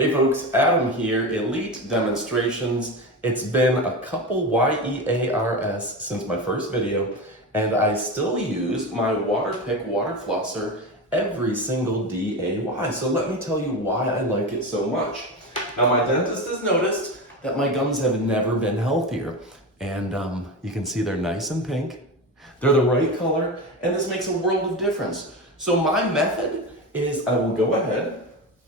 Hey folks, Adam here, Elite Demonstrations. It's been a couple YEARS since my first video, and I still use my Waterpik water flosser every single DAY. So let me tell you why I like it so much. Now my dentist has noticed that my gums have never been healthier, and you can see they're nice and pink. They're the right color, and this makes a world of difference. So my method is I will go ahead,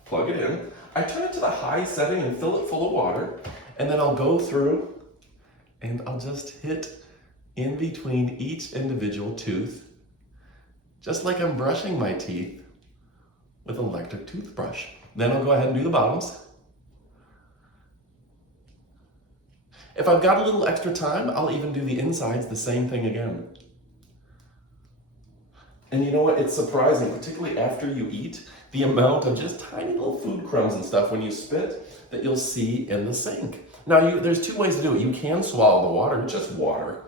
plug it in, I turn it to the high setting and fill it full of water, and then I'll go through and I'll just hit in between each individual tooth, just like I'm brushing my teeth with an electric toothbrush. Then I'll go ahead and do the bottoms. If I've got a little extra time, I'll even do the insides, the same thing again. And you know what, it's surprising, particularly after you eat, the amount of just tiny little food crumbs and stuff when you spit that you'll see in the sink. Now, there's two ways to do it. You can swallow the water, just water,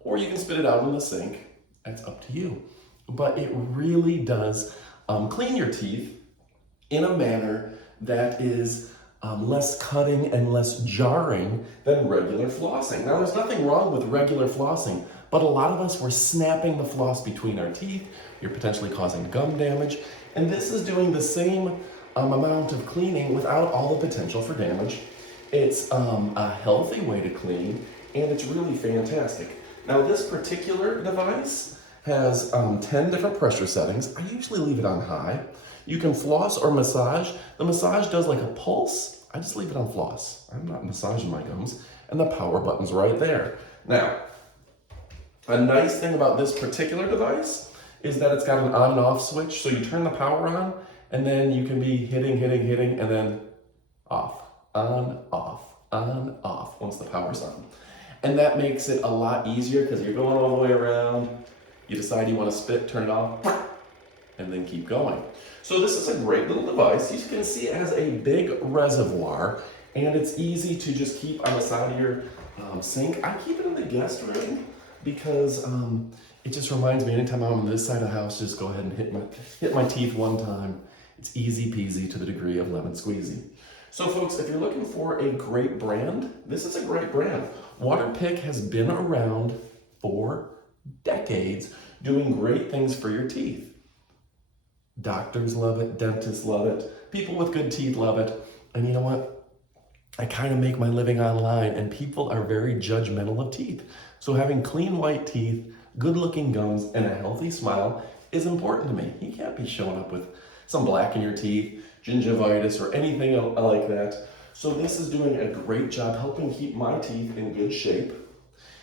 or you can spit it out in the sink. That's up to you. But it really does clean your teeth in a manner that is less cutting and less jarring than regular flossing. Now, there's nothing wrong with regular flossing, but a lot of us, we're snapping the floss between our teeth. You're potentially causing gum damage. And this is doing the same amount of cleaning without all the potential for damage. It's a healthy way to clean, and it's really fantastic. Now, this particular device has 10 different pressure settings. I usually leave it on high. You can floss or massage. The massage does like a pulse. I just leave it on floss. I'm not massaging my gums. And the power button's right there. Now, a nice thing about this particular device is that it's got an on and off switch. So you turn the power on, and then you can be hitting, and then off, on, off, once the power's on. And that makes it a lot easier because you're going all the way around. You decide you want to spit, turn it off, and then keep going. So this is a great little device. You can see it has a big reservoir, and it's easy to just keep on the side of your sink. I keep it in the guest room because it just reminds me anytime I'm on this side of the house, just go ahead and hit my teeth one time. It's easy peasy to the degree of lemon squeezy. So folks, if you're looking for a great brand, this is a great brand. Waterpik has been around for decades doing great things for your teeth. Doctors love it, dentists love it, people with good teeth love it. And you know what? I kind of make my living online, and people are very judgmental of teeth. So having clean white teeth, good looking gums, and a healthy smile is important to me. You can't be showing up with some black in your teeth, gingivitis, or anything like that. So this is doing a great job helping keep my teeth in good shape.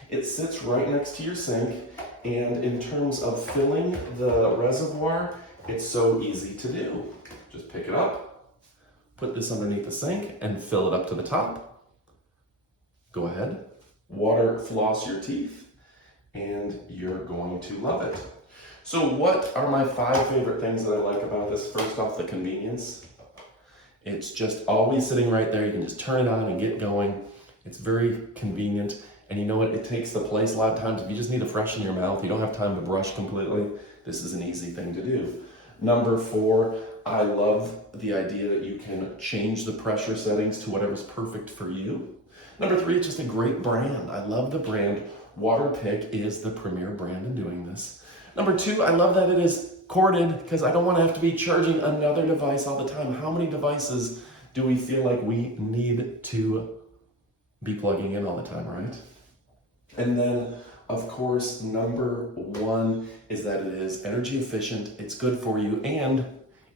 It sits right next to your sink, and in terms of filling the reservoir, it's so easy to do. Just pick it up, put this underneath the sink, and fill it up to the top. Go ahead, water floss your teeth, and you're going to love it. So what are my 5 favorite things that I like about this? First off, the convenience. It's just always sitting right there. You can just turn it on and get going. It's very convenient. And you know what? It takes the place a lot of times. If you just need to freshen your mouth, you don't have time to brush completely, this is an easy thing to do. Number 4, I love the idea that you can change the pressure settings to whatever's perfect for you. Number 3, it's just a great brand. I love the brand. Waterpik is the premier brand in doing this. Number 2, I love that it is corded because I don't want to have to be charging another device all the time. How many devices do we feel like we need to be plugging in all the time, right? And then, of course, number 1 is that it is energy efficient, it's good for you, and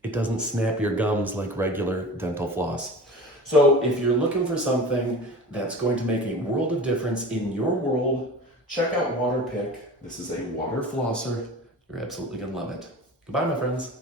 it doesn't snap your gums like regular dental floss. So if you're looking for something that's going to make a world of difference in your world, check out Waterpik. This is a water flosser. You're absolutely gonna love it. Goodbye, my friends.